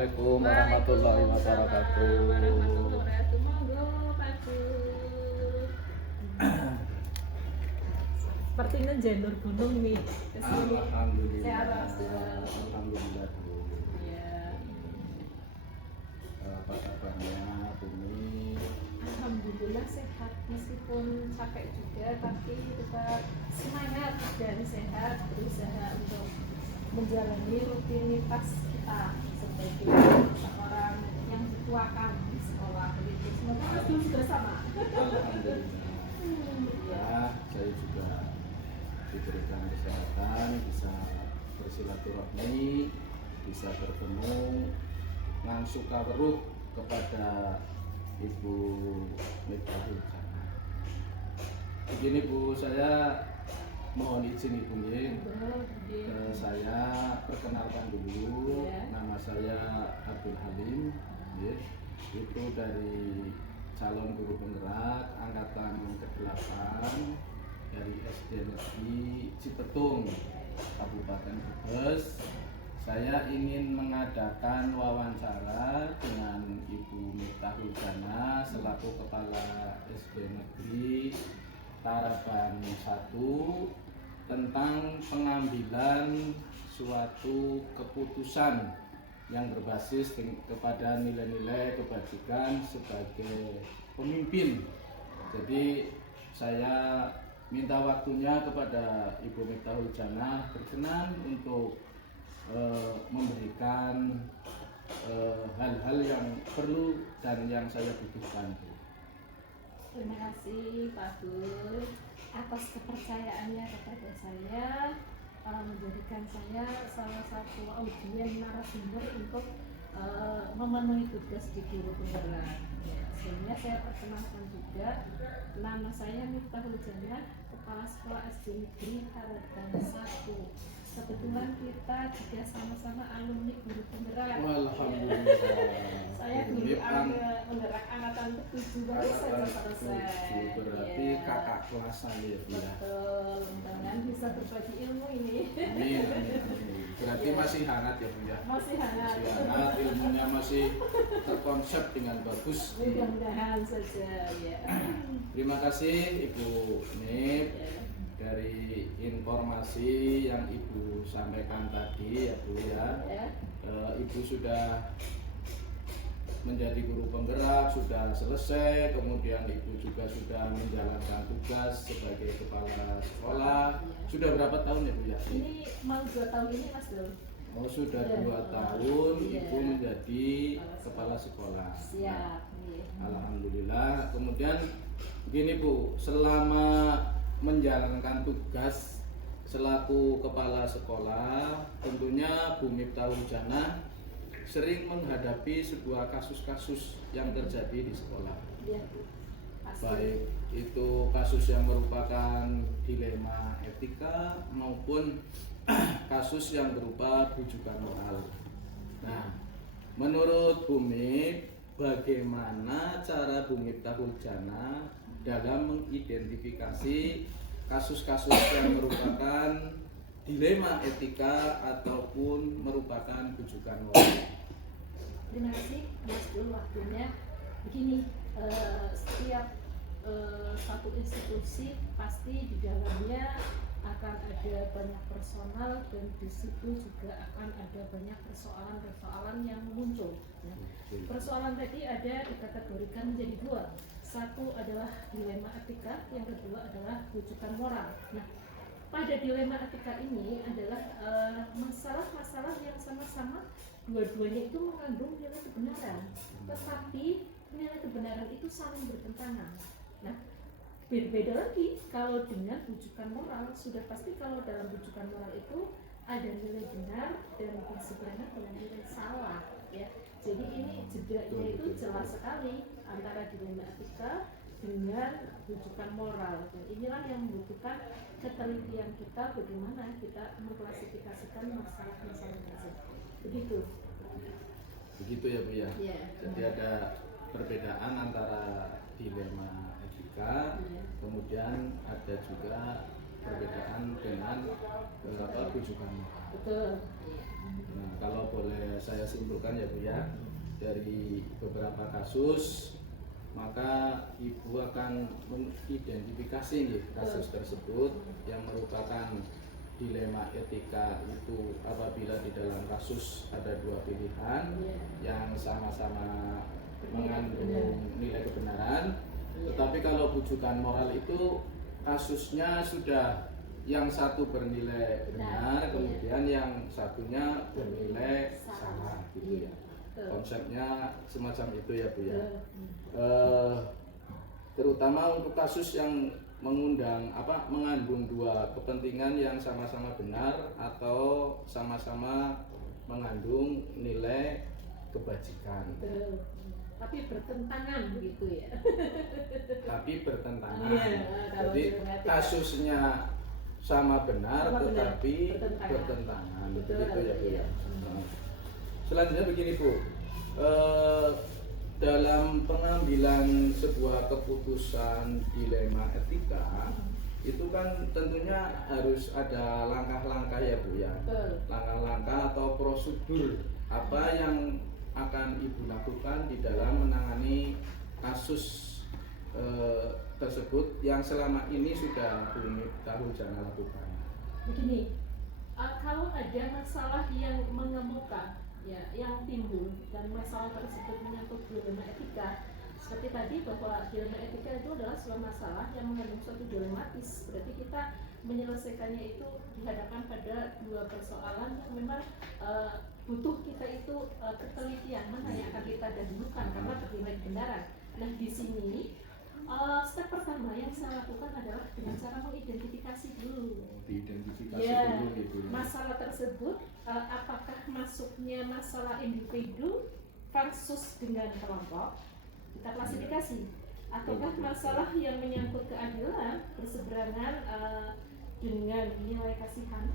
Assalamualaikum warahmatullahi wabarakatuh. Monggo Pak Bu. Sepertinya jalur gunung nih. Kesini. Alhamdulillah. Sehat Rasul. Alhamdulillah Bu. Ya. Apa kabarnya Bumi? Alhamdulillah sehat meskipun capek juga tapi tetap semangat dan sehat berusaha untuk menjalani rutinitas kita sebagai seorang yang dituakan di sekolah begitu. Semoga Mas Dul juga sama. Alhamdulillah. Ya, saya juga diberikan kesehatan, bisa bersilaturahmi, bisa bertemu langsung kaweruh kepada Ibu Miftahul Jannah. Begini Bu, saya mohon izin Ibu nggih. Saya perkenalkan dulu, nama saya Abdul Halim, nggih. Itu dari calon guru penggerak angkatan ke-8 dari SD Negeri Cipetung, Kabupaten Brebes. Saya ingin mengadakan wawancara dengan Ibu Miftahul Jannah selaku Kepala SD Negeri Taraban 1 tentang pengambilan suatu keputusan yang berbasis kepada nilai-nilai kebajikan sebagai pemimpin. Jadi saya minta waktunya kepada Ibu Miftahul Jannah berkenan untuk memberikan hal-hal yang perlu dan yang saya butuhkan. Terima kasih Pak Dul atas kepercayaannya kepada saya, menjadikan saya salah satu audien narasumber untuk memenuhi tugas di guru penggerak. Ya, sehingga saya perkenalkan juga, nama saya Miftahul Jannah, Kepala Sekolah SD Negeri Taraban 1. Kebetulan kita juga sama-sama alumni guru penggerak. Alhamdulillah. Saya guru penggerak angkatan ke-7 baru saja selesai. Berarti kakak kelasan ya Bu ya. Betul, mudah-mudahan bisa berbagi ilmu ini. Amin, amin, amin. Berarti masih hangat ya Bu ya. Masih hangat. Masih hangat, ilmunya masih terkonsep dengan bagus. Mudah-mudahan saja ya. Terima kasih Ibu Nip. Ya. Dari informasi yang Ibu sampaikan tadi ya Bu ya, Ibu sudah menjadi guru penggerak, sudah selesai, kemudian Ibu juga sudah menjalankan tugas sebagai kepala sekolah. Sudah berapa tahun ya Bu ya? Ini mau 2 tahun ini Mas Dul. Oh sudah 2 tahun Ibu menjadi kepala sekolah. Siap. Alhamdulillah. Kemudian begini Bu, selama menjalankan tugas selaku kepala sekolah, tentunya Bu Miftahul Jannah sering menghadapi sebuah kasus-kasus yang terjadi di sekolah. Ya, baik itu kasus yang merupakan dilema etika maupun kasus yang berupa bujukan moral. Nah, menurut Bu Mif, bagaimana cara Bu Miftahul Jannah dalam mengidentifikasi kasus-kasus yang merupakan dilema etika ataupun merupakan bujukan moral? Terima kasih Mas Dul waktunya. Begini, setiap satu institusi pasti di dalamnya akan ada banyak personal dan di situ juga akan ada banyak persoalan-persoalan yang muncul. Ya. Persoalan tadi ada dikategorikan menjadi 2. Satu adalah dilema etika, yang kedua adalah bujukan moral. Nah, pada dilema etika ini adalah masalah-masalah yang sama-sama dua-duanya itu mengandung nilai kebenaran, tetapi nilai kebenaran itu saling bertentangan. Nah, berbeda lagi kalau dengan bujukan moral. Sudah pasti kalau dalam bujukan moral itu ada nilai benar dan berseberangan dengan nilai salah, ya. Jadi ini jedanya itu jelas sekali antara dilema etika dengan bujukan moral. Dan inilah yang membutuhkan ketelitian kita bagaimana kita mengklasifikasikan masalah-masalah tersebut. Begitu. Begitu ya Bu ya. Yeah. Jadi ada perbedaan antara dilema etika, kemudian ada juga perbedaan dengan beberapa bujukan moral. Betul. Nah, kalau boleh saya simpulkan ya Bu ya, dari beberapa kasus maka Ibu akan mengidentifikasi nih kasus tersebut yang merupakan dilema etika itu apabila di dalam kasus ada dua pilihan yang sama-sama mengandung nilai kebenaran, tetapi kalau bujukan moral itu kasusnya sudah yang satu bernilai benar, kemudian yang satunya bernilai salah gitu ya. Konsepnya semacam itu ya Bu ya. Terutama untuk kasus yang mengandung dua kepentingan yang sama-sama benar atau sama-sama mengandung nilai kebajikan. Tapi bertentangan begitu ya. Tapi bertentangan. Jadi kasusnya sama benar tetapi bertentangan. Begitu ya Bu ya. Selanjutnya begini Bu, dalam pengambilan sebuah keputusan dilema etika itu kan tentunya harus ada langkah-langkah ya Bu ya, langkah-langkah atau prosedur apa yang akan Ibu lakukan di dalam menangani kasus tersebut yang selama ini sudah Bu Miftah Huljana lakukan. Begini, kalau ada masalah yang mengemuka ya, yang timbul dan masalah tersebut menyangkut dilema etika, seperti tadi bahwa dilema etika itu adalah sebuah masalah yang mengandung suatu dilematis, berarti kita menyelesaikannya itu dihadapkan pada dua persoalan yang memang butuh kita itu ketelitian mana yang akan kita dahulukan karena bernilai kebenaran. Nah di sini step pertama yang saya lakukan adalah dengan cara mengidentifikasi dulu. Diidentifikasi ya, dulu gitu. Masalah tersebut apakah masuknya masalah individu versus dengan kelompok, kita klasifikasi. Ataukah masalah yang menyangkut keadilan berseberangan dengan nilai kasihan,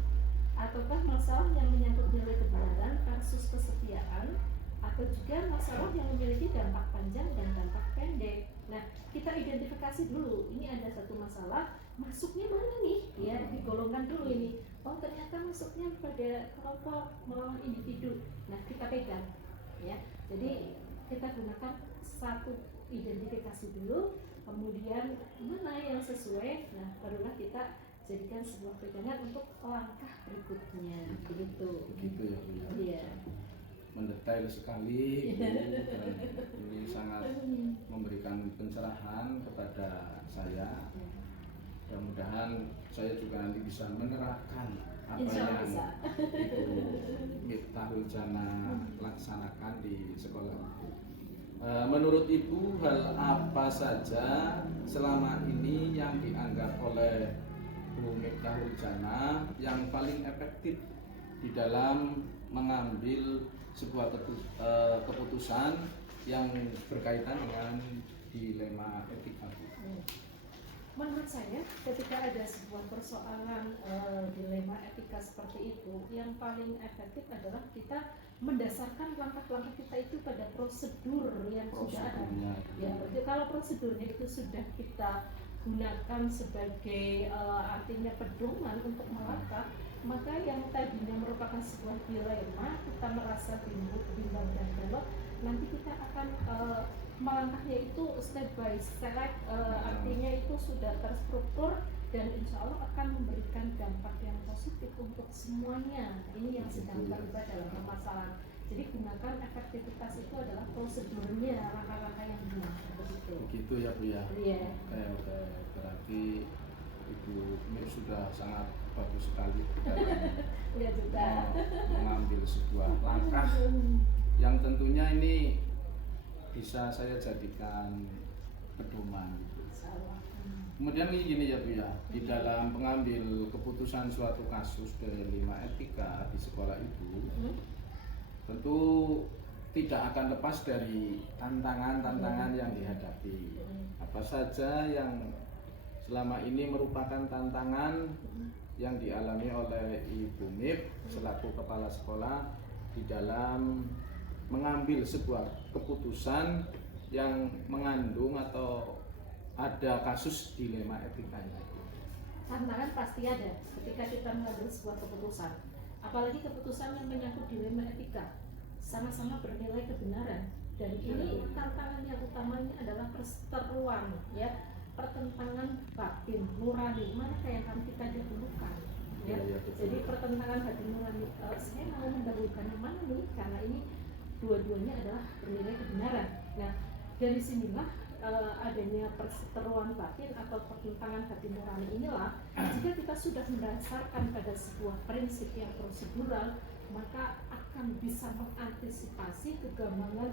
ataukah masalah yang menyangkut nilai kebenaran versus kesetiaan, atau juga masalah yang memiliki dampak panjang dan dampak pendek. Nah, kita identifikasi dulu, ini ada satu masalah, masuknya mana nih? Ya, digolongkan dulu ini. Oh, ternyata masuknya pada kelompok melawan individu. Nah, kita pegang. Ya, jadi kita gunakan satu identifikasi dulu, kemudian mana yang sesuai. Nah, barulah kita jadikan sebuah pegangan untuk langkah berikutnya. Begitu. Begitu ya Bu ya. Iya. Mendetail sekali Bu, dan ini sangat memberikan pencerahan kepada saya. Mudah-mudahan saya juga nanti bisa menerapkan apa yang Ibu Miftah Huljana laksanakan di sekolah. Menurut Ibu, hal apa saja selama ini yang dianggap oleh Bu Miftah Huljana yang paling efektif di dalam mengambil sebuah keputusan yang berkaitan dengan dilema etika? Menurut saya, ketika ada sebuah persoalan dilema etika seperti itu, yang paling efektif adalah kita mendasarkan langkah-langkah kita itu pada prosedur yang sudah ada. Ya, kalau prosedurnya itu sudah kita gunakan sebagai artinya pedoman untuk melangkah, maka yang tadinya merupakan sebuah dilema, kita merasa bimbang dan belok, nanti kita akan melangkahnya itu step by step, artinya itu sudah terstruktur dan insya Allah akan memberikan dampak yang positif untuk semuanya. Ini yang sedang terlibat dalam permasalahan. Jadi gunakan efektivitas itu adalah prosedurnya, langkah-langkah yang benar. Begitu ya Bu ya. Iya. Oke. Berarti Ibu Mir sudah sangat bagus sekali dalam mengambil sebuah langkah yang tentunya ini bisa saya jadikan pedoman. Kemudian ini gini ya Bu ya, di dalam pengambil keputusan suatu kasus dilema etika di sekolah Ibu, tentu tidak akan lepas dari tantangan-tantangan yang dihadapi. Apa saja yang selama ini merupakan tantangan yang dialami oleh Ibu Mif selaku kepala sekolah di dalam mengambil sebuah keputusan yang mengandung atau ada kasus dilema etikanya? Tantangan pasti ada ketika kita mengambil sebuah keputusan. apalagi keputusan yang menyangkut dilema etika, sama-sama bernilai kebenaran. Dan ini tantangan yang utamanya adalah perseteruan, ya, pertentangan batin nurani, mana yang akan kita dahulukan, ya. Jadi pertentangan hati nurani, saya mau mendahulukan yang mana nih, karena ini dua-duanya adalah bernilai kebenaran. Nah, dari sinilah adanya perseteruan batin atau pertentangan hati nurani inilah, jika kita sudah mendasarkan pada sebuah prinsip yang prosedural, maka akan bisa mengantisipasi kegambangan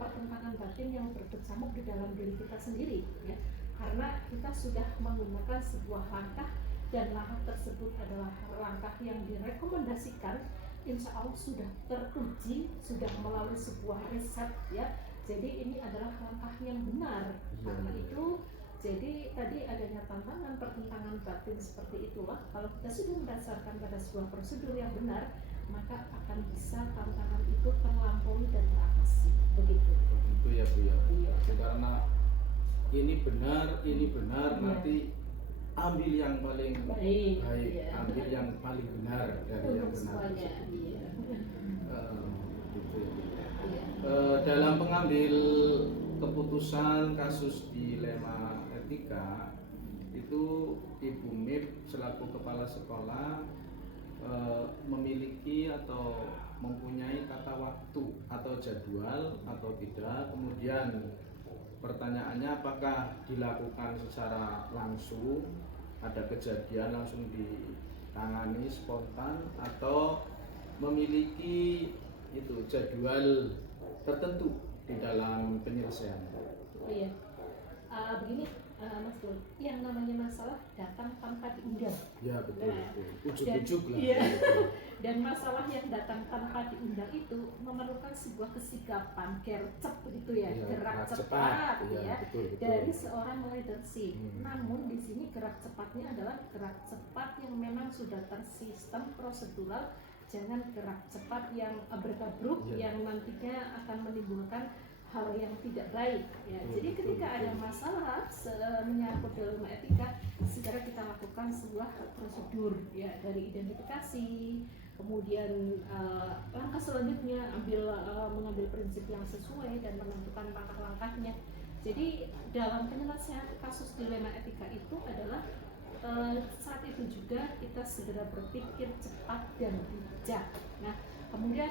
pertentangan batin yang berkecamuk di dalam diri kita sendiri, ya. Karena kita sudah menggunakan sebuah langkah dan langkah tersebut adalah langkah yang direkomendasikan, insya Allah sudah teruji, sudah melalui sebuah riset, ya. Jadi ini adalah langkah yang benar. Karena itu, jadi tadi adanya tantangan pertentangan batin seperti itulah. Kalau kita sudah mendasarkan pada sebuah prosedur yang benar, maka akan bisa tantangan itu terlampaui dan teratasi. Begitu. Begitu ya Bu ya. Iya. Karena ini benar, nanti ambil yang paling baik, iya. ambil yang paling benar dari yang benar. Semuanya, iya. Gitu ya. Iya. Dalam pengambil keputusan kasus dilema etika itu Ibu Mip selaku kepala sekolah memiliki atau mempunyai tata waktu atau jadwal atau tidak. Kemudian pertanyaannya, apakah dilakukan secara langsung, ada kejadian langsung ditangani spontan, atau memiliki itu jadwal tertentu di dalam penyelesaian? Oh iya, begini Mas Dul, yang namanya masalah datang tanpa diundang. Ya betul, Nah, ujuk-ujuk lah. Iya. Dan masalah yang datang tanpa diundang itu memerlukan sebuah kesigapan, gercep begitu ya, Iya, gerak cepat, Iya, ya, betul. dari seorang leadership. Hmm. Namun di sini gerak cepatnya adalah gerak cepat yang memang sudah tersistem prosedural, jangan gerak cepat yang abrek-abruk, Iya. yang nantinya akan menimbulkan hal yang tidak baik, ya. Jadi Betul, ketika ada masalah menyangkut dilema etika, segera kita lakukan sebuah prosedur, ya, dari identifikasi, kemudian langkah selanjutnya mengambil prinsip yang sesuai dan menentukan langkah-langkahnya. Jadi dalam penyelesaian kasus dilema etika itu adalah saat itu juga kita segera berpikir cepat dan bijak. Nah, kemudian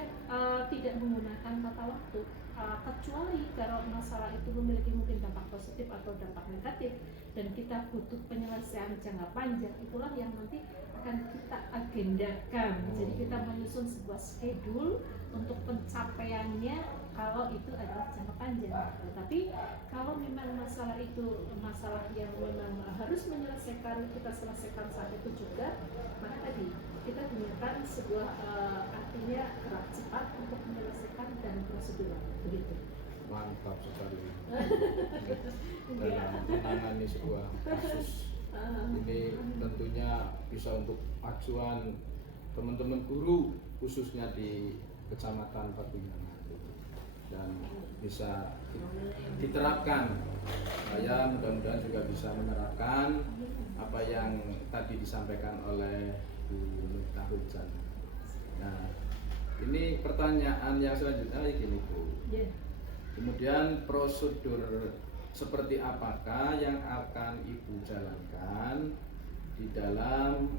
tidak menggunakan tata waktu, kecuali kalau masalah itu memiliki mungkin dampak positif atau dampak negatif dan kita butuh penyelesaian jangka panjang, itulah yang nanti akan kita agendakan. Jadi kita menyusun sebuah schedule untuk pencapaiannya kalau itu adalah jangka panjang. Tetapi kalau memang masalah itu masalah yang memang harus menyelesaikan, kita selesaikan saat itu juga, maka tadi kita gunakan sebuah artinya gerak cepat untuk menyelesaikan dan prosedur, begitu. Mantap sekali dalam menangani sebuah kasus. Ini tentunya bisa untuk acuan teman-teman guru khususnya di Kecamatan Patungan dan bisa diterapkan. Saya mudah-mudahan juga bisa menerapkan apa yang tadi disampaikan oleh Bu Miftah Hujan. Nah, ini pertanyaan yang selanjutnya gini Bu. Kemudian prosedur seperti apakah yang akan Ibu jalankan di dalam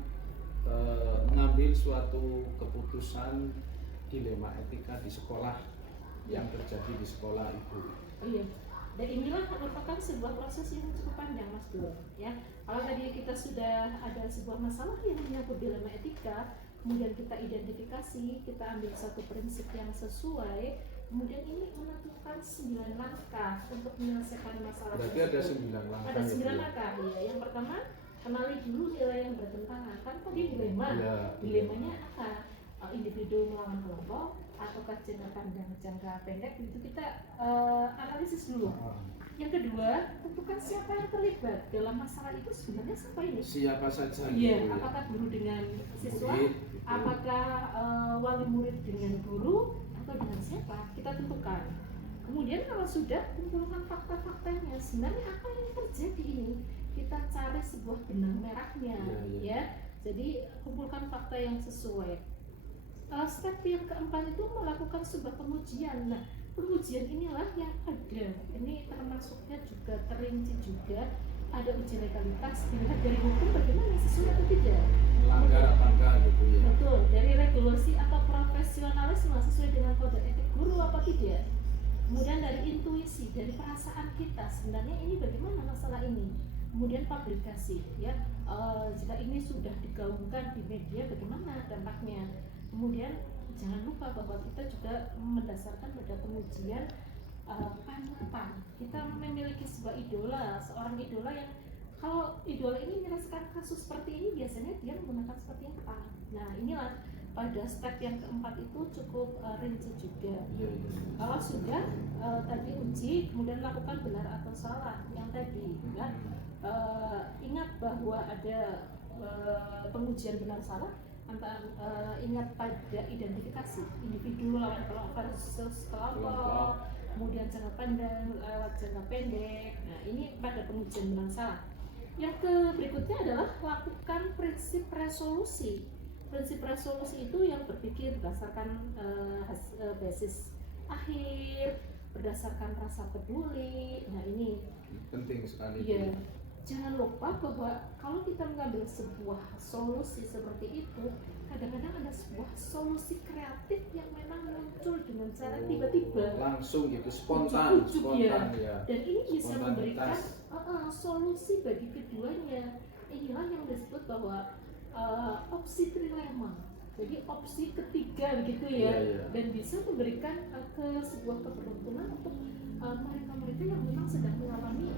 mengambil suatu keputusan dilema etika di sekolah yang terjadi di sekolah Ibu? Oh iya. Dan inilah merupakan sebuah proses yang cukup panjang, Mas Dul. Ya, kalau tadi kita sudah ada sebuah masalah yang menyangkut dilema etika, kemudian kita identifikasi, kita ambil satu prinsip yang sesuai, kemudian ini menentukan 9 langkah untuk menyelesaikan masalah. Berarti ada 9 langkah. Ada 9 langkah, ya. Yang pertama, kenali dulu nilai yang bertentangan. Kan tadi dilema. Ya, dilemanya apa? Individu melawan kelompok ataukah jangka panjang, jangka pendek, itu kita analisis dulu. Yang kedua, tentukan siapa yang terlibat dalam masalah itu, sebenarnya siapa ini? Siapa saja? Iya, apakah guru dengan siswa, apakah wali murid dengan guru, atau dengan siapa? Kita tentukan. Kemudian kalau sudah, kumpulkan fakta-faktanya. Sebenarnya apa yang terjadi ini? Kita cari sebuah benang merahnya, ya. Jadi kumpulkan fakta yang sesuai. Step yang keempat itu melakukan sebuah pengujian. Nah, pengujian inilah yang ada. Ini termasuknya juga terinci juga ada uji legalitas dilihat dari hukum bagaimana sesuai atau tidak. Melanggar apa enggak gitu ya. Betul, dari regulasi atau profesionalisme sesuai dengan kode etik guru apa tidak. Kemudian dari intuisi, dari perasaan kita sebenarnya ini bagaimana masalah ini. Kemudian publikasi, ya jika ini sudah digaungkan di media bagaimana dampaknya. Kemudian jangan lupa bahwa kita juga mendasarkan pada pengujian panutan. Kita memiliki sebuah idola, seorang idola yang kalau idola ini menyelesaikan kasus seperti ini biasanya dia menggunakan seperti apa. Nah inilah pada step yang keempat itu cukup rinci juga. Kalau sudah tadi uji, kemudian lakukan benar atau salah yang tadi, ya. Ingat bahwa ada pengujian benar salah antara ingat pada identifikasi individu lawan kelompok versus kelompok, kemudian jangka panjang lewat jangka pendek. Nah ini pada pengujian benar salah. Yang berikutnya adalah lakukan prinsip resolusi. Prinsip resolusi itu yang berpikir berdasarkan basis akhir, berdasarkan rasa peduli. Nah ini penting sekali. Iya. Jangan lupa bahwa kalau kita mengambil sebuah solusi seperti itu, kadang-kadang ada sebuah solusi kreatif yang memang muncul dengan cara tiba-tiba, langsung gitu, spontan ya. Ya. Dan ini bisa memberikan solusi bagi keduanya. Inilah yang disebut bahwa opsi trilema. Jadi opsi ketiga gitu ya, dan bisa memberikan ke sebuah keberuntungan untuk mereka-mereka yang memang sedang mengalami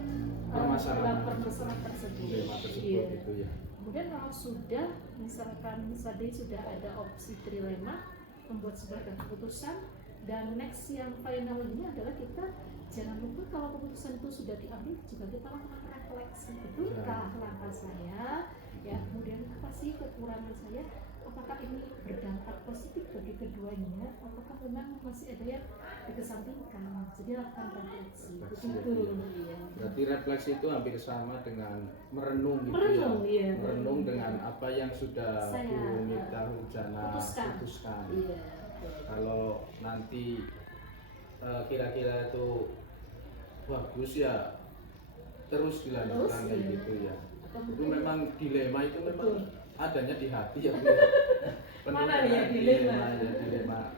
permasalahan tersebut. Gitu ya. Kemudian kalau sudah misalkan tadi sudah ada opsi trilema, membuat sebuah keputusan, dan next yang final ini adalah kita jangan lupa kalau keputusan itu sudah diambil juga kita lakukan refleksi, betulkah langkah saya, ya kemudian apa sih kekurangan saya, apakah ini berdampak positif bagi keduanya, apakah memang masih ada yang dikesampingkan. Jadi lakukan refleksi. Ya. Berarti refleksi itu hampir sama dengan merenung gitu ya. Merenung dengan apa yang sudah Bu Mita Hurjana putuskan. Iya. Kalau nanti kira-kira itu bagus ya terus dilanjutkan kayak gitu ya. Itu memang dilema itu memang adanya di hati ya. Mana ya dilema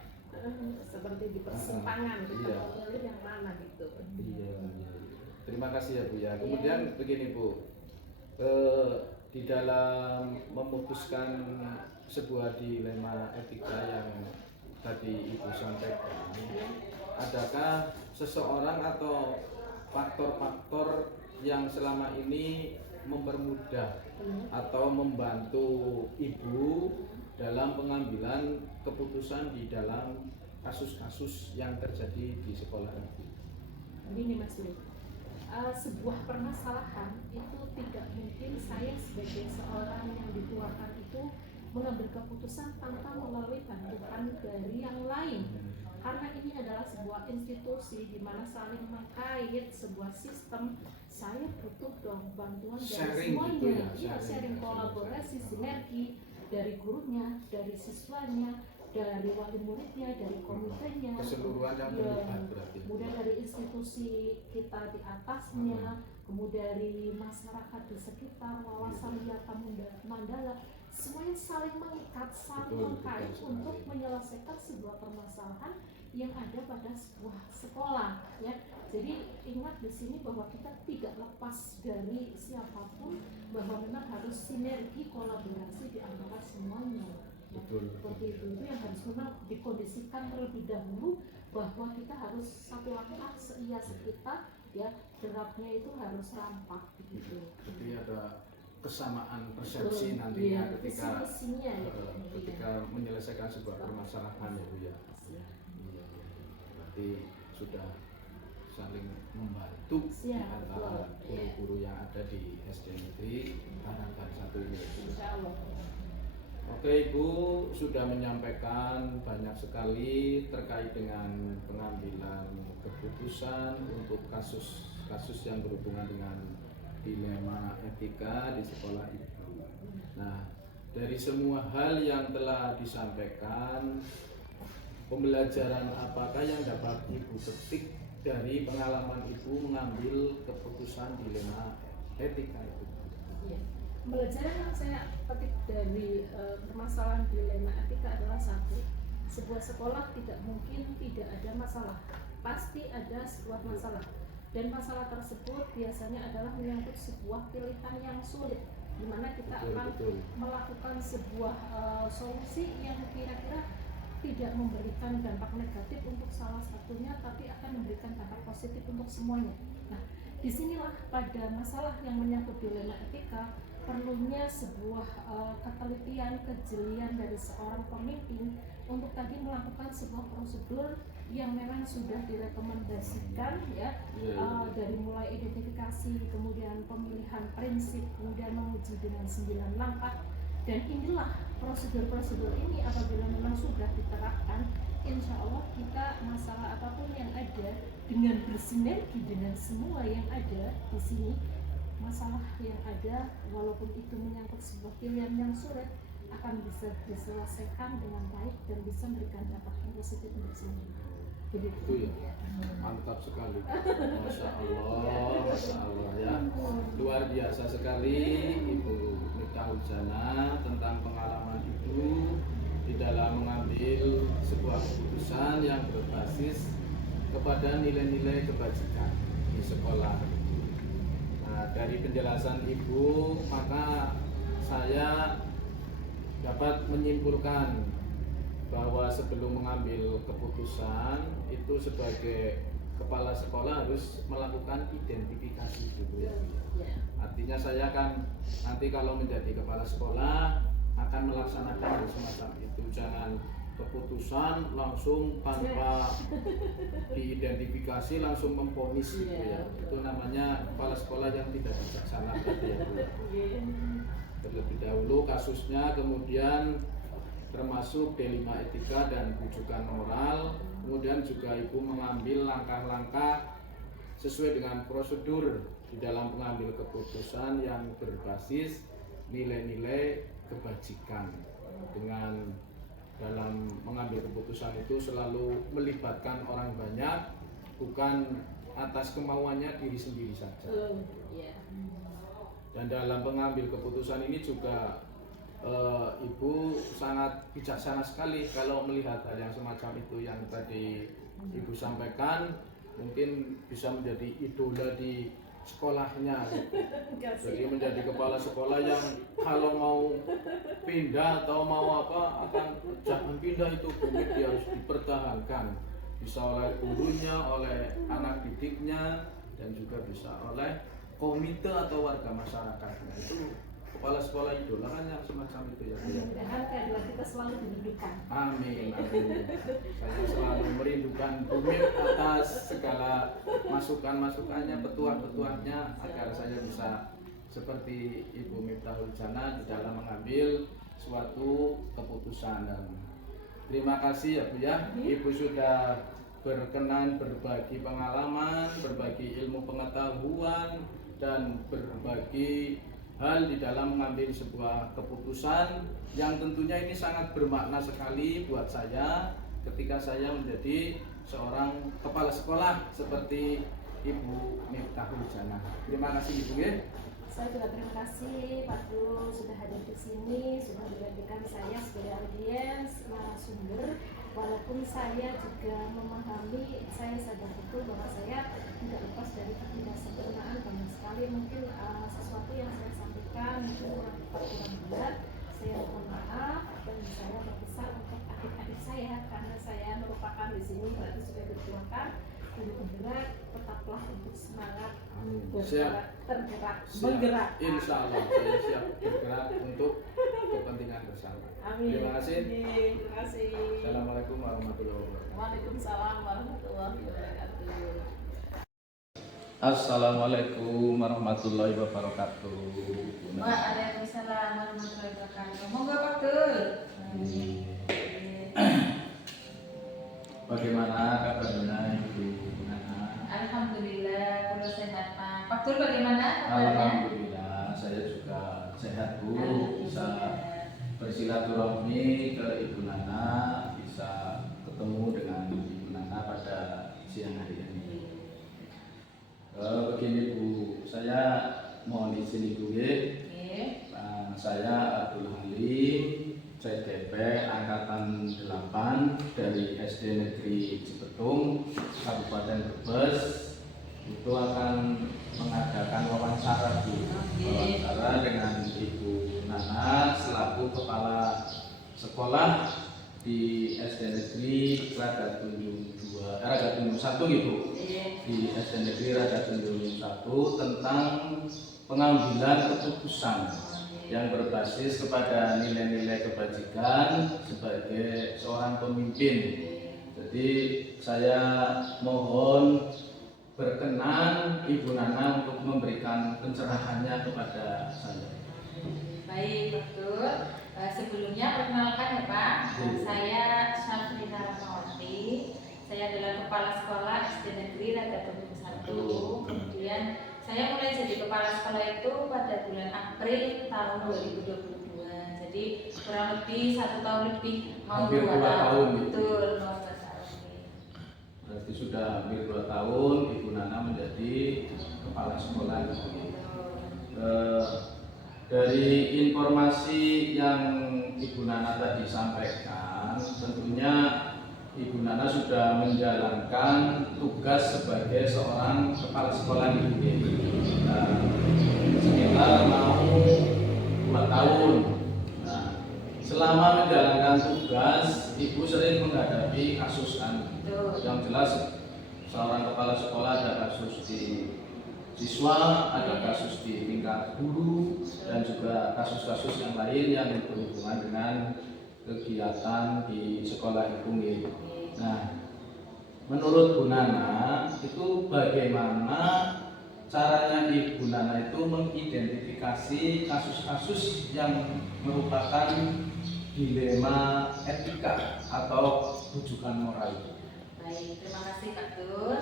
seperti di persimpangan kita mau pilih yang mana gitu. Iya. Terima kasih ya Bu ya. Kemudian begini Bu, di dalam memutuskan sebuah dilema etika yang tadi Ibu sampaikan, adakah seseorang atau faktor-faktor yang selama ini mempermudah atau membantu Ibu dalam pengambilan keputusan di dalam kasus-kasus yang terjadi di sekolah Ibu? Begini Mas Lee, sebuah permasalahan itu tidak mungkin saya sebagai seorang yang dituakan itu mengambil keputusan tanpa melalui bantuan dari yang lain, karena ini adalah sebuah institusi di mana saling mengkait sebuah sistem. Saya butuh dong bantuan dari semuanya, sharing kolaborasi, sinergi dari gurunya, dari siswanya, dari wali muridnya, dari komitenya, keseluruhan yang terlibat berarti. Kemudian dari institusi kita di atasnya, kemudian dari masyarakat di sekitar, wawasan Yata Mandala, semuanya saling mengikat, saling mengkait untuk menyelesaikan sebuah permasalahan yang ada pada sebuah sekolah, ya. Jadi ingat di sini bahwa kita tidak lepas dari siapapun, bahwa memang harus sinergi kolaborasi di antara semuanya. Ya, seperti itu yang harus memang dikondisikan terlebih dahulu, bahwa kita harus satu langkah seia sekita, ya derapnya itu harus rampak gitu. Jadi ada kesamaan persepsi nantinya ketika menyelesaikan sebuah permasalahan ya Bu ya. Berarti sudah saling membantu di antara guru-guru yang ada di SD Negeri Harapan 1 ini. Insyaallah. Oke Ibu sudah menyampaikan banyak sekali terkait dengan pengambilan keputusan untuk kasus-kasus yang berhubungan dengan dilema etika di sekolah Ibu. Nah, dari semua hal yang telah disampaikan, pembelajaran apakah yang dapat Ibu petik dari pengalaman Ibu mengambil keputusan dilema etika itu? Ya. Pembelajaran yang saya petik dari permasalahan dilema etika adalah satu, sebuah sekolah tidak mungkin tidak ada masalah, pasti ada sebuah masalah, dan masalah tersebut biasanya adalah menyangkut sebuah pilihan yang sulit, di mana kita akan melakukan sebuah solusi yang kira-kira tidak memberikan dampak negatif untuk salah satunya, tapi akan memberikan dampak positif untuk semuanya. Nah, disinilah pada masalah yang menyangkut dilema etika perlunya sebuah ketelitian, kejelian dari seorang pemimpin untuk tadi melakukan sebuah prosedur yang memang sudah direkomendasikan ya, dari mulai identifikasi, kemudian pemilihan prinsip, kemudian menguji dengan 9 langkah. Dan inilah prosedur-prosedur ini apabila memang sudah diterapkan, insya Allah kita masalah apapun yang ada dengan bersinergi dengan semua yang ada di sini, masalah yang ada walaupun itu menyangkut sebuah pilihan yang sulit akan bisa diselesaikan dengan baik dan bisa memberikan dampak yang positif untuk semua. Begitu ya, mantap sekali, masya Allah ya, luar biasa sekali Ibu Miftahul Jannah tentang pengalaman Ibu di dalam mengambil sebuah keputusan yang berbasis kepada nilai-nilai kebajikan di sekolah. Nah, dari penjelasan Ibu maka saya dapat menyimpulkan bahwa sebelum mengambil keputusan itu sebagai kepala sekolah harus melakukan identifikasi dulu ya. Artinya saya kan nanti kalau menjadi kepala sekolah akan melaksanakan hal semacam itu, jangan keputusan langsung tanpa diidentifikasi langsung memvonis gitu ya. Itu namanya kepala sekolah yang tidak bijaksana tadi ya. Terlebih dahulu kasusnya, kemudian termasuk D5 etika dan rujukan moral, kemudian juga Ibu mengambil langkah-langkah sesuai dengan prosedur di dalam mengambil keputusan yang berbasis nilai-nilai kebajikan. Dengan dalam mengambil keputusan itu selalu melibatkan orang banyak, bukan atas kemauannya diri sendiri saja. Dan dalam mengambil keputusan ini juga Ibu sangat bijaksana sekali kalau melihat hal yang semacam itu yang tadi Ibu sampaikan, mungkin bisa menjadi idola di sekolahnya. Jadi menjadi kepala sekolah yang kalau mau pindah atau mau apa akan jangan pindah, itu komit dia harus dipertahankan, bisa oleh gurunya, oleh anak didiknya, dan juga bisa oleh komite atau warga masyarakatnya. Itu kepala sekolah idola kan yang semacam itu ya. Mudah-mudahan keadilan kita selalu dirindukan. Amin, amin. Saya selalu merindukan bumi atas segala masukan-masukannya, petuah-petuahnya agar saya bisa seperti Ibu Miftahul Jannah di dalam mengambil suatu keputusan. Dan terima kasih ya Bu ya, Ibu sudah berkenan berbagi pengalaman, berbagi ilmu pengetahuan, dan berbagi hal di dalam mengambil sebuah keputusan yang tentunya ini sangat bermakna sekali buat saya ketika saya menjadi seorang kepala sekolah seperti Ibu Miftahul Jannah. Terima kasih Ibu ya. Saya juga terima kasih Pak Guru sudah hadir di sini, sudah menjadikan saya sebagai audiens narasumber. Walaupun saya juga memahami, saya sadar betul bahwa saya tidak lepas dari ketidaksempurnaan banyak sekali. Mungkin sesuatu yang saya sampaikan mungkin kurang tepat, kurang benar. Saya mohon maaf dan saya berpesan untuk adik-adik saya karena saya merupakan di sini berarti sudah berjuangkan. Bergerak, tetaplah untuk semangat bergerak, tergerak, menggerak. Insya Allah saya siap bergerak untuk kepentingan bersama. Amin. Terima kasih. Terima kasih. Assalamualaikum warahmatullahi wabarakatuh. Waalaikumsalam warahmatullahi wabarakatuh. Assalamualaikum warahmatullahi wabarakatuh. Waalaikumsalam warahmatullahi wabarakatuh. Monggo Pak Dul. Bagaimana kabarnya Ibu? Alhamdulillah, kulo sehat Pak. Pak Dul bagaimana kabarnya? Alhamdulillah, saya juga sehat Bu. Bisa bersilaturahmi ke Ibu Nana, bisa ketemu dengan Ibu Nana pada siang hari ini. Begini Bu, saya mohon izin Ibu ya. Saya Abdul Halim, CDP Angkatan 8 dari SD Negeri Cipetung, Kabupaten Brebes. Itu akan mengadakan wawancara Bu, wawancara dengan Ibu Nana selaku kepala sekolah di SD Negeri Radatunjung 1 Ibu, di SD Negeri Radatunjung 1 tentang pengambilan keputusan yang berbasis kepada nilai-nilai kebajikan sebagai seorang pemimpin. Jadi saya mohon berkenan Ibu Nana untuk memberikan pencerahannya kepada saya. Baik, betul. Sebelumnya perkenalkan ya Pak, saya Syafrina Rahmawati. Saya adalah kepala sekolah SD Negeri Radatunjung 1. Kemudian saya mulai jadi kepala sekolah itu pada bulan April tahun 2022. Jadi kurang lebih 1 tahun lebih, mau 2 tahun. Betul, mau 2 tahun. Berarti sudah hampir 2 tahun Ibu Nana menjadi kepala sekolah. Dari informasi yang Ibu Nana tadi sampaikan, tentunya Ibu Nana sudah menjalankan tugas sebagai seorang kepala sekolah ini sekitar mau 2 tahun. Nah, selama menjalankan tugas, Ibu sering menghadapi kasus yang jelas. Seorang kepala sekolah ada kasus di siswa, ada kasus di tingkat guru, dan juga kasus-kasus yang lain yang berhubungan dengan kegiatan di sekolah Ibu. Nah, menurut Bu Nana itu bagaimana caranya Ibu Nana itu mengidentifikasi kasus-kasus yang merupakan dilema etika atau rujukan moral? Baik, terima kasih Pak Dur.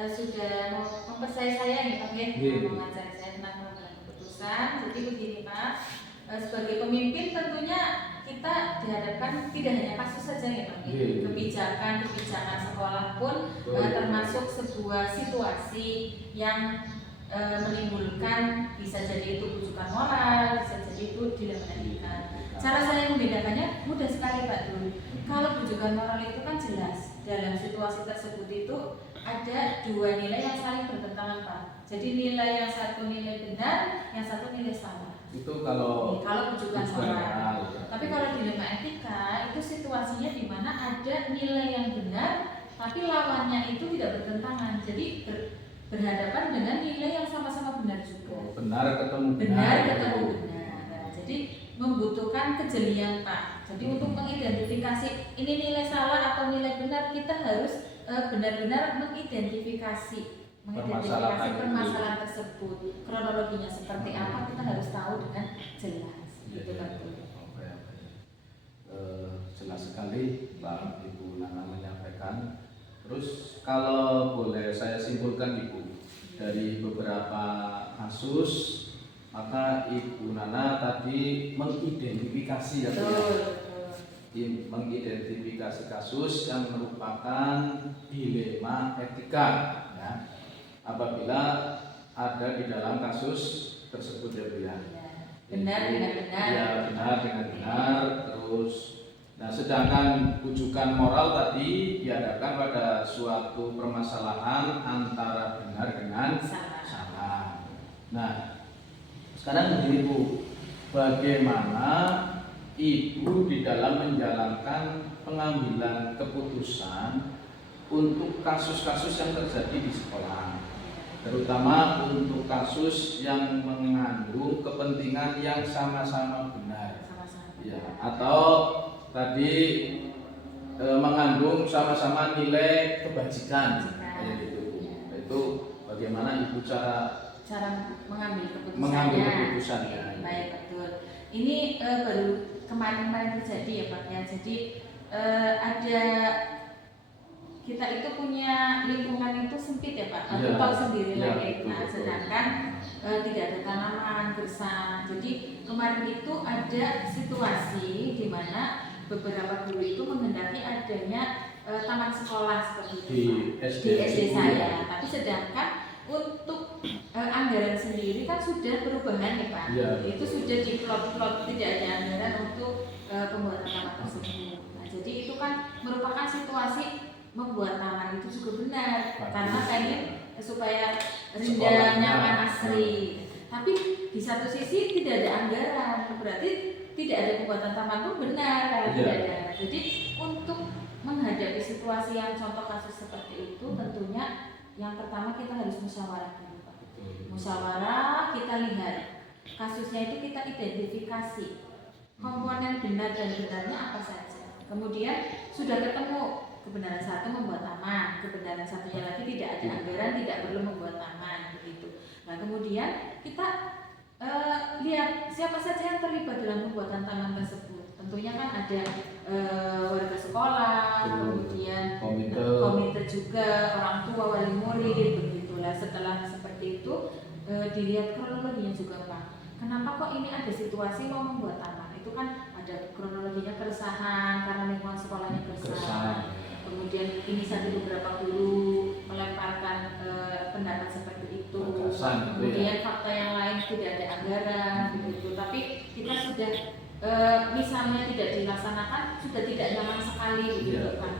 Sudah mempercayai saya nih Pak ya, mengajari saya tentang pengambilan keputusan. Jadi begini Pak, sebagai pemimpin tentunya kita dihadapkan tidak hanya kasus saja ya Pak, kebijakan sekolah pun termasuk sebuah situasi yang menimbulkan, bisa jadi itu rujukan moral, bisa jadi itu dilema etika. Cara saya membedakannya mudah sekali Pak Dur. Kalau rujukan moral itu kan jelas, dalam situasi tersebut itu ada 2 nilai yang saling bertentangan Pak. Jadi nilai yang satu nilai benar, yang satu nilai salah. Itu kalau rujukan moral. Tapi kalau dilema etika itu situasinya di mana ada nilai yang benar, tapi lawannya itu tidak bertentangan. Jadi berhadapan dengan nilai yang sama-sama benar juga. Benar ketemu benar. Nah, jadi membutuhkan kejelian Pak. Jadi untuk mengidentifikasi ini nilai salah atau nilai benar, kita harus benar-benar mengidentifikasi permasalahan tersebut. Kronologinya seperti apa kita harus tahu dengan jelas. Gitu kan. Jelas sekali Pak Ibu Nana menyampaikan. Terus kalau boleh saya simpulkan Ibu, dari beberapa kasus, maka Ibu Nana tadi mengidentifikasi ya, mengidentifikasi kasus yang merupakan dilema etika ya, apabila ada di dalam kasus tersebut ya Bu ya. Benar dengan benar. Ya, benar dengan benar. Terus nah, sedangkan rujukan moral tadi dihadapkan pada suatu permasalahan antara benar dengan salah. Nah, sekarang begini Bu, bagaimana Ibu di dalam menjalankan pengambilan keputusan untuk kasus-kasus yang terjadi di sekolah, terutama untuk kasus yang mengandung kepentingan yang sama-sama benar, ya, atau tadi mengandung sama-sama nilai kebajikan, gitu. Itu bagaimana Ibu cara mengambil keputusannya? Baik, betul. Ini baru kemarin terjadi ya Pak ya. Jadi ada, kita itu punya lingkungan itu sempit ya Pak. Tahu sendiri lah ya. Nah, sedangkan tidak ada tanaman gersang. Jadi kemarin itu ada situasi di mana beberapa guru itu menghendaki adanya taman sekolah seperti itu di SD saya. Tapi sedangkan untuk anggaran sendiri kan sudah perubahan ya Pak. Ya, itu sudah diplot-plot, tidak ada anggaran untuk pembuatan taman tersebut. Nah, jadi itu kan merupakan situasi membuat taman itu juga benar. Bagus. Karena pengen supaya Sekolahnya, rendah, nyaman, asri. Tapi di satu sisi tidak ada anggaran, berarti tidak ada pembuatan taman pun benar, tidak ada. Jadi untuk menghadapi situasi yang contoh kasus seperti itu, tentunya yang pertama kita harus musyawarah dulu Pak. Musyawarah, kita lihat kasusnya itu, kita identifikasi komponen benar dan benarnya apa saja. Kemudian sudah ketemu kebenaran satu membuat taman, kebenaran satunya lagi tidak ada anggaran, tidak perlu membuat taman begitu. Nah kemudian kita lihat siapa saja yang terlibat dalam pembuatan taman tersebut. Tentunya kan ada warga sekolah, kemudian komite juga, orang tua, wali murid, begitulah. Setelah seperti itu dilihat kronologinya juga Pak. Kenapa kok ini ada situasi mau membuat taman? Itu kan ada kronologinya, keresahan karena lingkungan sekolahnya keresahan. Kemudian inisiatif beberapa guru melemparkan pendapat seperti itu. Kemudian fakta yang lain tidak ada anggaran begitu. Tapi kita sudah misalnya tidak dilaksanakan, sudah tidak nyaman sekali begitu kan.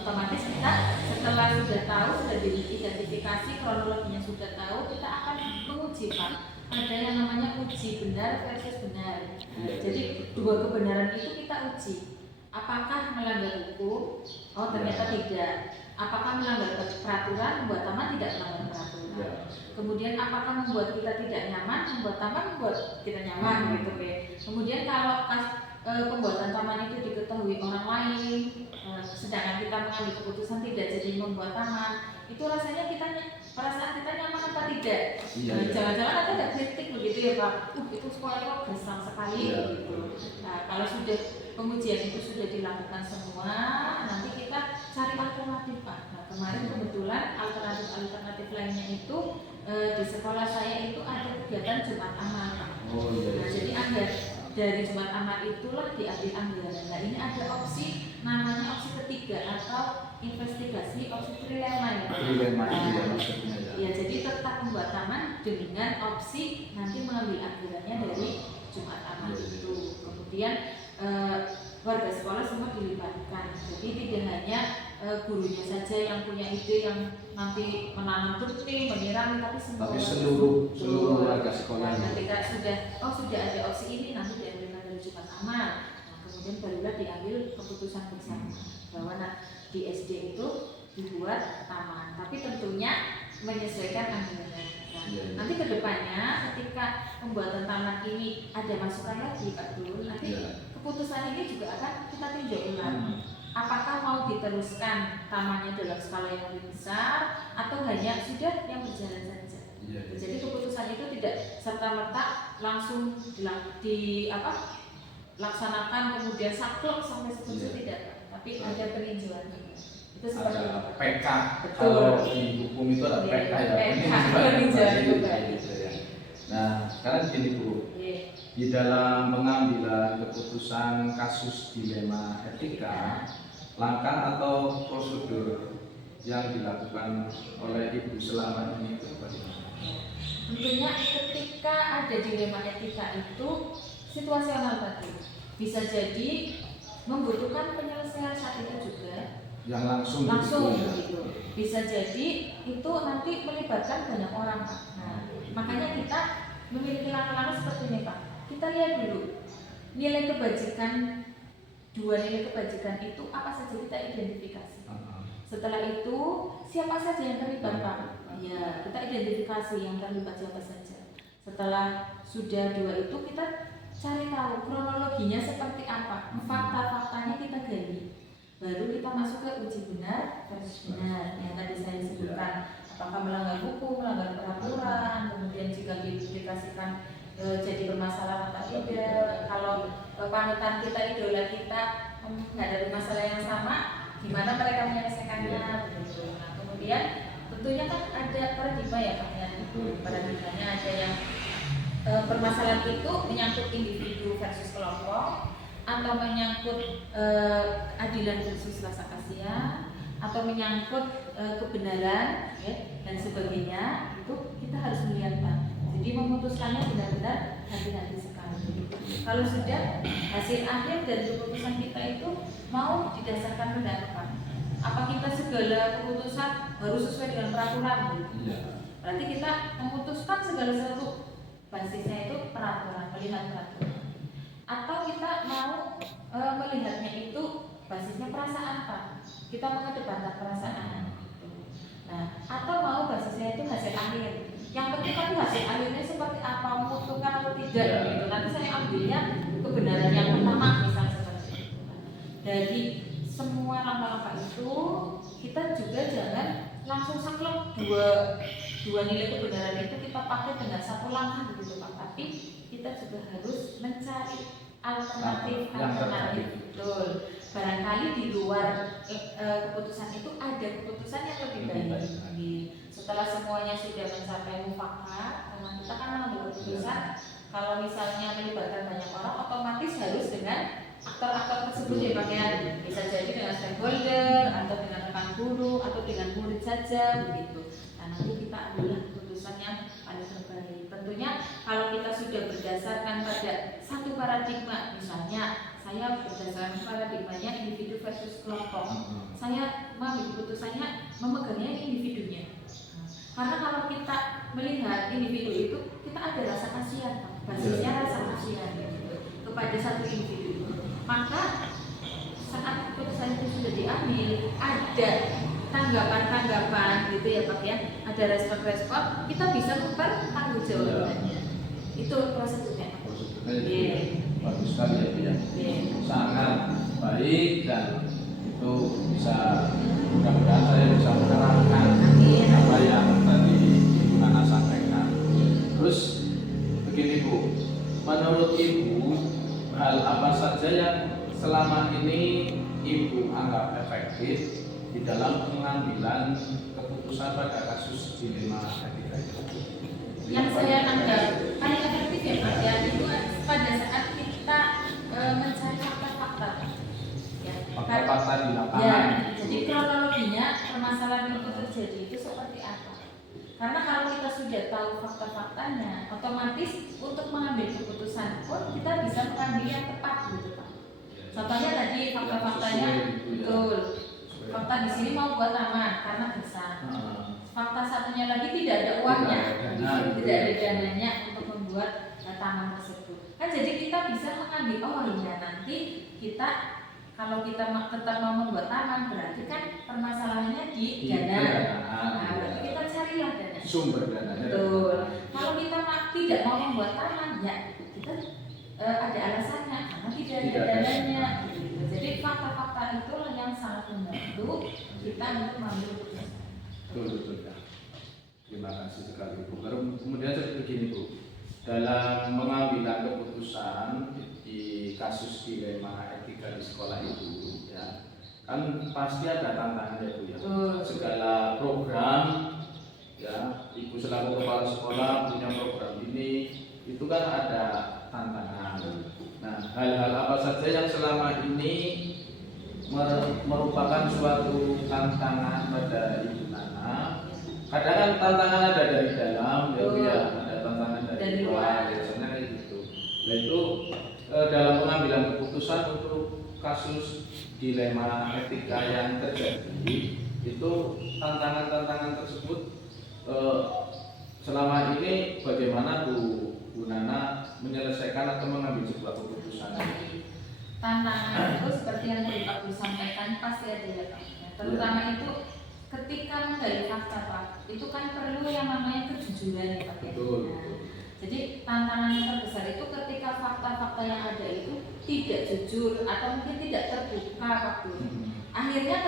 Otomatis kita setelah sudah tahu, sudah diidentifikasi kronologinya, sudah tahu, kita akan menguji Pak. Ada yang namanya uji benar versus benar. Jadi dua kebenaran itu kita uji. Apakah melanggar hukum? Oh ternyata tidak. Apakah melanggar peraturan? Membuat taman tidak melanggar peraturan. Kemudian apakah membuat kita tidak nyaman? Membuat taman membuat kita nyaman gitu ya. Kemudian kalau pembuatan taman itu diketahui orang lain, sedangkan kita mengambil keputusan tidak jadi membuat taman, itu rasanya perasaan kita nyaman apa tidak? Jangan-jangan ada kritik begitu ya Pak. Itu sekolah kok gersang sekali gitu. Nah kalau sudah pengujian itu sudah dilakukan semua, nanti kita cari alternatif Pak. Nah kemarin kebetulan alternatif lainnya itu di sekolah saya itu ada kegiatan Jumat Amal Pak. Nah jadi dari Jumat Amal itulah diambil anggaran. Nah ini ada opsi, namanya opsi ketiga atau investigasi opsi trilema ya. Ya jadi tetap membuat taman dengan opsi nanti mengambil anggarannya dari Jumat Amal itu. Kemudian warga sekolah semua dilibatkan. Jadi tidak hanya gurunya saja yang punya ide yang nanti menanam tuti, menyiram, tapi seluruh warga sekolah. Nah, ketika sudah ada opsi ini, nanti diambilkan dari Jumat Amal. Nah, kemudian barulah diambil keputusan bersama bahwa di SD itu dibuat taman, tapi tentunya menyesuaikan anggaran. Nanti kedepannya ketika pembuatan taman ini ada masukan lagi Pak Dul, nanti keputusan ini juga akan kita tinjau ulang. Apakah mau diteruskan tamannya dalam skala yang lebih besar atau hanya sudah yang berjalan saja. Jadi keputusan itu tidak serta-merta langsung laksanakan kemudian saklek sampai seterusnya tidak, tapi ada peninjauan. Itu seperti ada PK. Betul. Kalau di hukum itu ada PK ya. Peninjauan juga. Nah, sekarang gini Bu, di dalam pengambilan keputusan kasus dilema etika, langkah atau prosedur yang dilakukan oleh Ibu selama ini itu bagaimana? Tentunya ketika ada dilema etika itu situasional tadi, bisa jadi membutuhkan penyelesaian saat itu juga. Yang langsung gitu. Bisa jadi itu nanti melibatkan banyak orang Pak. Nah, makanya kita memiliki langkah-langkah seperti ini Pak. Kita lihat dulu nilai kebajikan, dua nilai kebajikan itu apa saja kita identifikasi. Setelah itu siapa saja yang terlibat Pak? Ya, kita identifikasi yang terlibat siapa saja. Setelah sudah dua itu kita cari tahu kronologinya seperti apa, fakta-faktanya kita gali. Baru kita masuk ke uji benar versus benar yang tadi saya sebutkan, apakah melanggar hukum, melanggar peraturan, kemudian jika dipublikasikan jadi bermasalah atau tidak. Kalau panutan kita, idola kita nggak ada masalah yang sama, gimana mereka menyelesaikannya begitu. Nah, kemudian tentunya kan ada paradigma ya Pak ya. Paradigmanya ada yang permasalahan itu menyangkut individu versus kelompok, atau menyangkut keadilan versus rasa kasihan, atau menyangkut kebenaran ya, dan sebagainya. Itu kita harus melihat Pak. Jadi memutuskannya benar-benar hati-hati sekali. Kalau sudah hasil akhir dari keputusan kita itu mau didasarkan pada apa? Apa kita segala keputusan harus sesuai dengan peraturan? Berarti kita memutuskan segala sesuatu basisnya itu peraturan, melihat peraturan. Atau kita mau melihatnya itu basisnya perasaan Pak. Kita mengedepankan perasaan. Nah, atau mau basisnya itu hasil akhir. Yang penting kan hasil akhirnya seperti apa, menguntungkan atau tidak gitu. Nanti saya ambilnya kebenaran yang pertama misal seperti itu. Dari semua langkah-langkah itu kita juga jangan langsung saklek dua nilai kebenaran itu kita pakai dengan satu langkah begitu Pak. Tapi kita juga harus mencari alternatif. Betul. Barangkali di luar keputusan itu ada keputusan yang lebih baik. Setelah semuanya sudah mencapai mufakat, karena kita kan mengambil keputusan kalau misalnya melibatkan banyak orang, otomatis harus dengan aktor-aktor tersebut ya Pak ya. Bisa jadi dengan stakeholder, atau dengan rekan guru, atau dengan murid saja begitu. Nah nanti kita ambil keputusan yang paling terbaik. Tentunya kalau kita sudah berdasarkan pada satu paradigma, misalnya saya berdasarkan paradigmanya individu versus kelompok, saya mengambil keputusannya memegangnya individunya. Karena kalau kita melihat individu itu, kita ada rasa kasihan, basisnya rasa kasihan gitu, kepada satu individu. Maka saat keputusan itu sudah diambil, ada tanggapan-tanggapan gitu ya Pak ya, ada respon-respon, kita bisa mempertanggungjawabannya. Itu prosedurnya. Bagus sekali ya Bu ya. Sangat baik, dan itu bisa, mudah-mudahan saya bisa menerangkan apa yang tadi Ibu Nana sampaikan. Terus begini Bu, menurut Ibu hal apa saja yang selama ini Ibu anggap efektif di dalam pengambilan keputusan pada kasus dilema etika itu? Yang saya anggap paling efektif ya Pak ya, itu pada saat kita mencari fakta-fakta ya, fakta-fakta di lapangan ya, jadi kronologinya permasalahan itu terjadi itu seperti apa. Karena kalau kita sudah tahu fakta-faktanya, otomatis untuk mengambil keputusan pun kita bisa mengambil yang tepat gitu Pak. Contohnya tadi fakta-faktanya betul. Fakta di sini mau buat taman karena bisa. Fakta satunya lagi tidak ada uangnya, tidak ada dananya untuk membuat taman tersebut. Kan jadi kita bisa mengambil, oh iya nanti kita kalau kita tetap mau membuat taman berarti kan permasalahannya di dana. Nah, berarti kita carilah dana. Sumber dananya. Betul. Kalau kita tidak mau membuat taman, ya kita ada alasannya karena tidak ada dananya. Jadi fakta-fakta itulah yang sangat membantu kita untuk mengambil keputusan. Betul ya. Terima kasih sekali Bu. Kemudian saya begini Bu, dalam mengambil keputusan di kasus dilema etika di sekolah itu ya, kan pasti ada tantangan ya Bu ya. Segala program ya, Ibu selaku kepala sekolah punya program ini, itu kan ada tantangan. Nah, hal-hal apa saja yang selama ini merupakan suatu tantangan pada Ibu Nana? Kadang kan tantangan ada dari dalam, ya, ada tantangan dari luar, biasanya kayak gitu. Nah itu dalam pengambilan keputusan untuk kasus dilema etika yang terjadi, itu tantangan-tantangan tersebut selama ini bagaimana Bu Nana menyelesaikan atau mengambil sebuah keputusan? Tantangan itu seperti yang tadi Pak sampaikan pasti ada ya Pak. Terutama itu ketika menggali fakta Pak, itu kan perlu yang namanya kejujuran ya Pak. Betul. Jadi tantangan yang terbesar itu ketika fakta-fakta yang ada itu tidak jujur atau mungkin tidak terbuka Pak. Akhirnya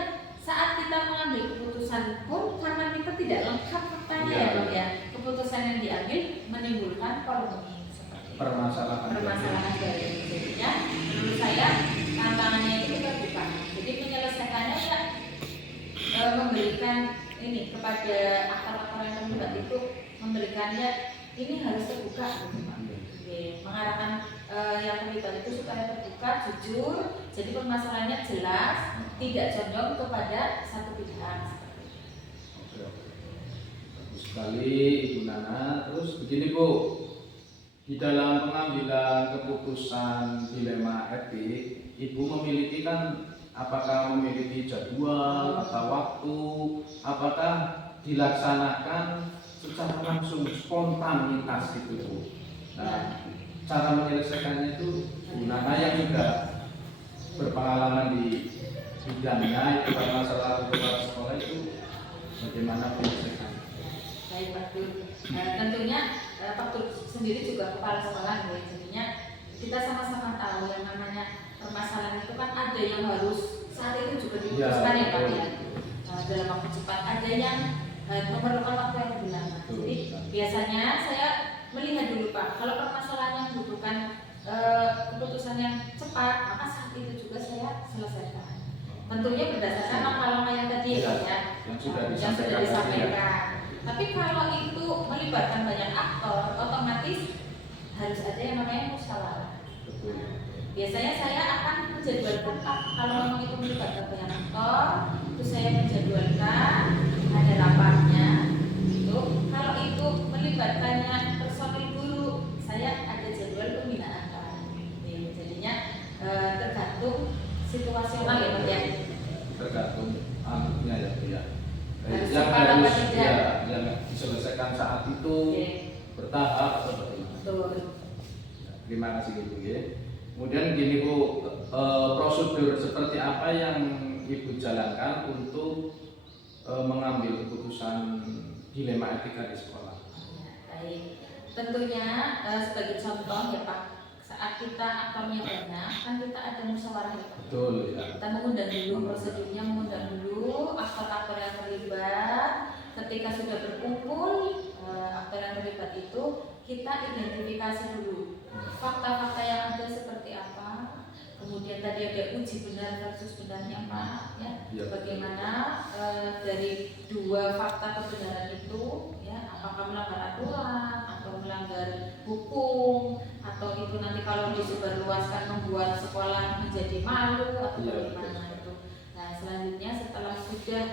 saat kita mengambil keputusan pun karena kita tidak lengkap faktanya ya Pak ya, keputusan yang diambil menimbulkan polemik seperti permasalahan baru. Jadinya menurut saya tantangannya itu terbuka. Jadi menyelesaikannya ya memberikan ini kepada aktor-aktor yang terlibat itu memberikannya ini harus terbuka gitu Pak. Mengarahkan yang terlibat itu supaya terbuka, jujur, jadi permasalahannya jelas, tidak condong kepada satu pihak. Oke. Bagus sekali Ibu Nana. Terus begini Bu, di dalam pengambilan keputusan dilema etik, Ibu memiliki kan, apakah memiliki jadwal atau waktu, apakah dilaksanakan secara langsung spontanitas gitu Bu. Nah, cara menyelesaikannya itu Bu Nana yang sudah berpengalaman di bidangnya itu masalah kepala sekolah itu bagaimana menyelesaikan? Baik Pak Dur. Tentunya Pak Dur sendiri juga kepala sekolah ya. Jadinya kita sama-sama tahu yang namanya permasalahan itu kan ada yang harus saat itu juga diputuskan ya Pak ya. Dalam waktu cepat, ada yang memerlukan waktu yang lebih lama. Jadi biasanya saya melihat dulu Pak, kalau permasalahan yang membutuhkan keputusan yang cepat, maka saat itu juga saya selesaikan. Tentunya berdasarkan langkah-langkah yang tadi ya, yang sudah disampaikan. Tapi kalau itu melibatkan banyak aktor, otomatis harus ada yang namanya musyawarah. Biasanya saya akan menjadwalkan Pak, kalau memang itu melibatkan banyak aktor, itu saya menjadwalkan ada rapatnya. Itu kalau itu melibatkannya personil guru, saya ada jadwal pembinaan Pak. Jadinya tergantung situasional ya Pak ya. Tergantung anaknya ya Bu ya. Yang harus yang diselesaikan saat itu bertahap atau bagaimana? Betul. Terima kasih Ibu ya. Kemudian gini Bu, prosedur seperti apa yang Ibu jalankan untuk mengambil keputusan dilema etika di sekolah? Baik, tentunya sebagai contoh ya Pak, saat kita aktornya banyak, kan kita ada musyawarah ya Pak. Betul ya. Kita mengundang dulu, prosedurnya mengundang dulu aktor-aktor yang terlibat. Ketika sudah berkumpul aktor yang terlibat itu, kita identifikasi dulu fakta-fakta yang ada seperti apa. Kemudian tadi ada uji benar versus benarnya Pak ya. Bagaimana dari dua fakta kebenaran itu ya, apakah melanggar aturan atau melanggar hukum, atau itu nanti kalau disebarluaskan membuat sekolah menjadi malu atau bagaimana itu. Nah, selanjutnya setelah sudah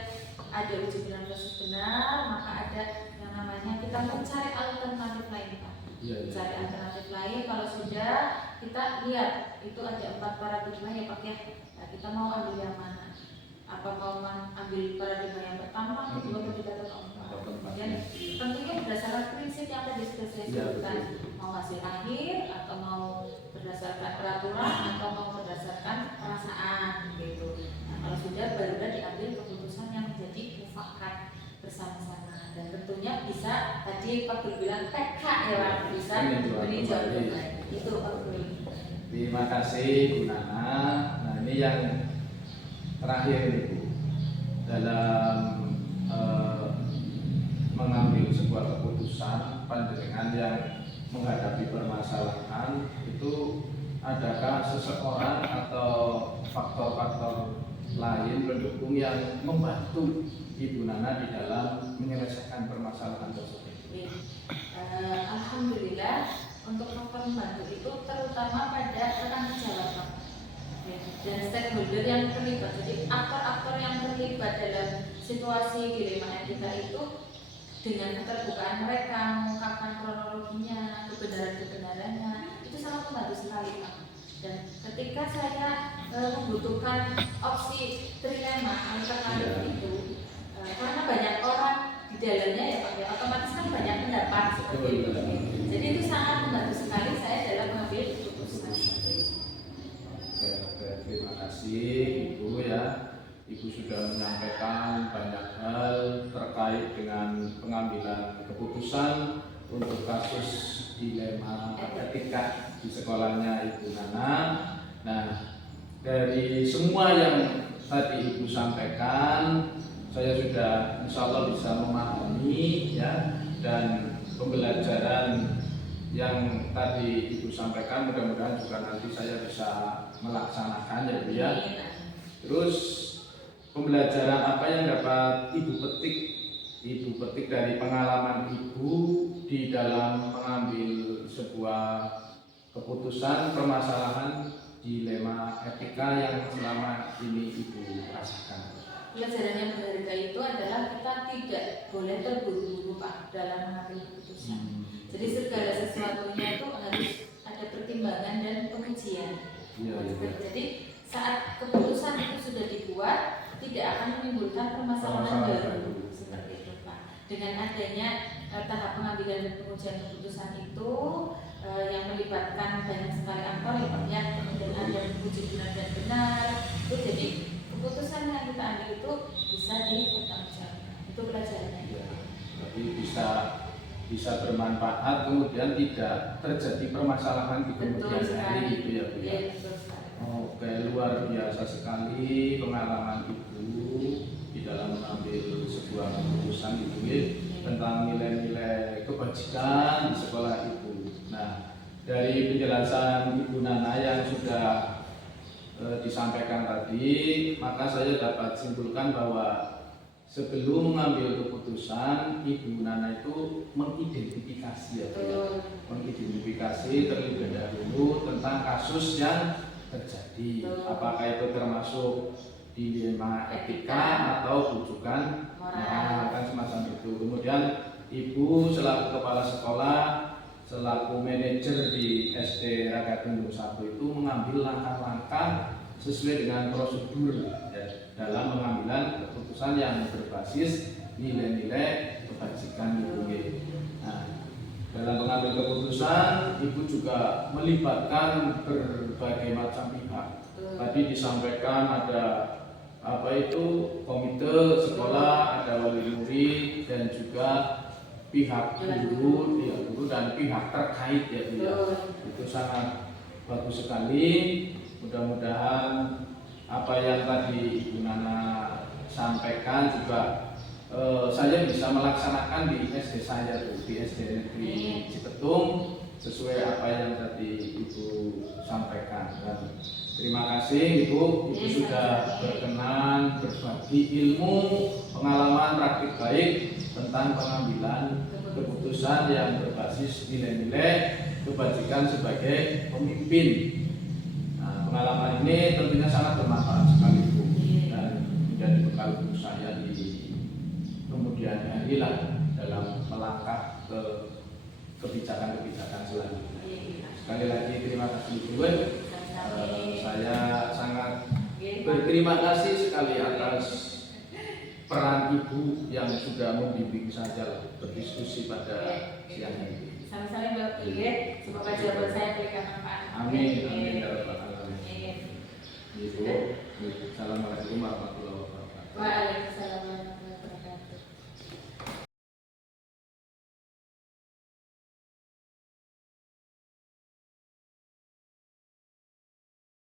ada uji benar versus benar, maka ada yang namanya kita mencari alternatif lain Pak. Cari alternatif lain. Kalau sudah kita lihat itu ada 4 paradigma ya Pak ya. Nah, kita mau ambil yang mana? Apa mau ambil paradigma yang pertama, kedua, ketiga atau keempat? Kemudian tentunya berdasarkan prinsip yang tadi sudah saya sebutkan, mau hasil akhir atau mau berdasarkan peraturan atau mau berdasarkan perasaan gitu. Nah, kalau sudah barulah diambil keputusan yang menjadi mufakat bersama-sama. Dan tentunya bisa tadi Pak Guru bilang PK ya Pak, bisa meninjau kembali. Itu Pak Guru. Terima kasih Bu Nana. Nah ini yang terakhir nih Bu, dalam mengambil sebuah keputusan panjenengan yang menghadapi permasalahan itu, adakah seseorang atau faktor-faktor lain pendukung yang membantu Ibu Nana di dalam menyelesaikan permasalahan tersebut? Alhamdulillah untuk faktor membantu itu terutama pada rekan sejawat dan stakeholder yang terlibat. Jadi aktor-aktor yang terlibat dalam situasi dilema etika itu dengan keterbukaan mereka mengungkapkan kronologinya, kebenaran-kebenarannya, itu sangat membantu sekali Pak. Dan ketika saya membutuhkan opsi trilema alternatif itu, karena banyak orang di dalamnya ya Pak ya, otomatis kan banyak pendapat seperti itu. Jadi itu sangat membantu sekali saya dalam mengambil keputusan. Oke, terima kasih Ibu ya. Ibu sudah menyampaikan banyak hal terkait dengan pengambilan keputusan untuk kasus dilema etika di sekolahnya Ibu Nana. Nah, dari semua yang tadi Ibu sampaikan, saya sudah insya Allah bisa memahami ya, dan pembelajaran yang tadi Ibu sampaikan mudah-mudahan juga nanti saya bisa melaksanakan ya Bu ya. Terus pembelajaran apa yang dapat Ibu petik Ibu petik dari pengalaman Ibu di dalam mengambil sebuah keputusan permasalahan dilema etika yang selama ini Ibu rasakan. Pelajaran yang berharga itu adalah kita tidak boleh terburu-buru Pak dalam mengambil keputusan. Jadi segala sesuatunya itu harus ada pertimbangan dan pengujian. Jadi saat keputusan itu sudah dibuat, tidak akan menimbulkan permasalahan baru seperti itu Pak. Dengan adanya tahap pengambilan dan pengujian keputusan itu yang melibatkan banyak sekali aktor ya, kemudian ada uji benar dan benar, itu jadi keputusan yang kita ambil itu bisa dipertanggungjawabkan. Itu pelajarannya. Ya, jadi bisa bermanfaat, kemudian tidak terjadi permasalahan di kemudian hari gitu ya Bu ya. Oke, luar biasa sekali pengalaman Ibu di dalam mengambil sebuah keputusan itu tentang nilai-nilai kebajikan di sekolah Ibu. Nah, dari penjelasan Ibu Nana yang sudah disampaikan tadi, maka saya dapat simpulkan bahwa sebelum mengambil keputusan, Ibu Nana itu mengidentifikasi ya, mengidentifikasi terlebih dahulu tentang kasus yang terjadi, apakah itu termasuk dilema etika atau rujukan moral, kan semacam itu. Kemudian Ibu selaku kepala sekolah, selaku manajer di SD Ragatundung 1 itu mengambil langkah-langkah sesuai dengan prosedur ya, dalam pengambilan keputusan yang berbasis nilai-nilai kebajikan Ibu. Nah, dalam mengambil keputusan, Ibu juga melibatkan berbagai macam pihak. Tadi disampaikan ada komite sekolah, ada wali murid dan juga pihak guru dan pihak terkait ya Bu ya. Itu sangat bagus sekali. Mudah-mudahan apa yang tadi Ibu Nana sampaikan juga saya bisa melaksanakan di SD saya tuh, di SD Negeri Cipetung sesuai apa yang tadi Ibu sampaikan. Dan terima kasih Ibu sudah berkenan berbagi ilmu, pengalaman praktik baik tentang pengambilan keputusan yang berbasis nilai-nilai kebajikan sebagai pemimpin. Nah, pengalaman ini tentunya sangat bermanfaat sekali Bu dan menjadi bekal untuk saya di kemudian hari lah dalam melangkah ke kebijakan-kebijakan selanjutnya. Sekali lagi terima kasih Bu. Saya sangat berterima kasih sekali atas peran Ibu yang sudah membimbing saya berdiskusi pada siang ini. Sama-sama Mbak Ibu, semoga jawaban saya berikan manfaat. Amin, amin ya rabbal alamin. Ibu, assalamualaikum warahmatullahi wabarakatuh. Waalaikumsalam warahmatullahi wabarakatuh.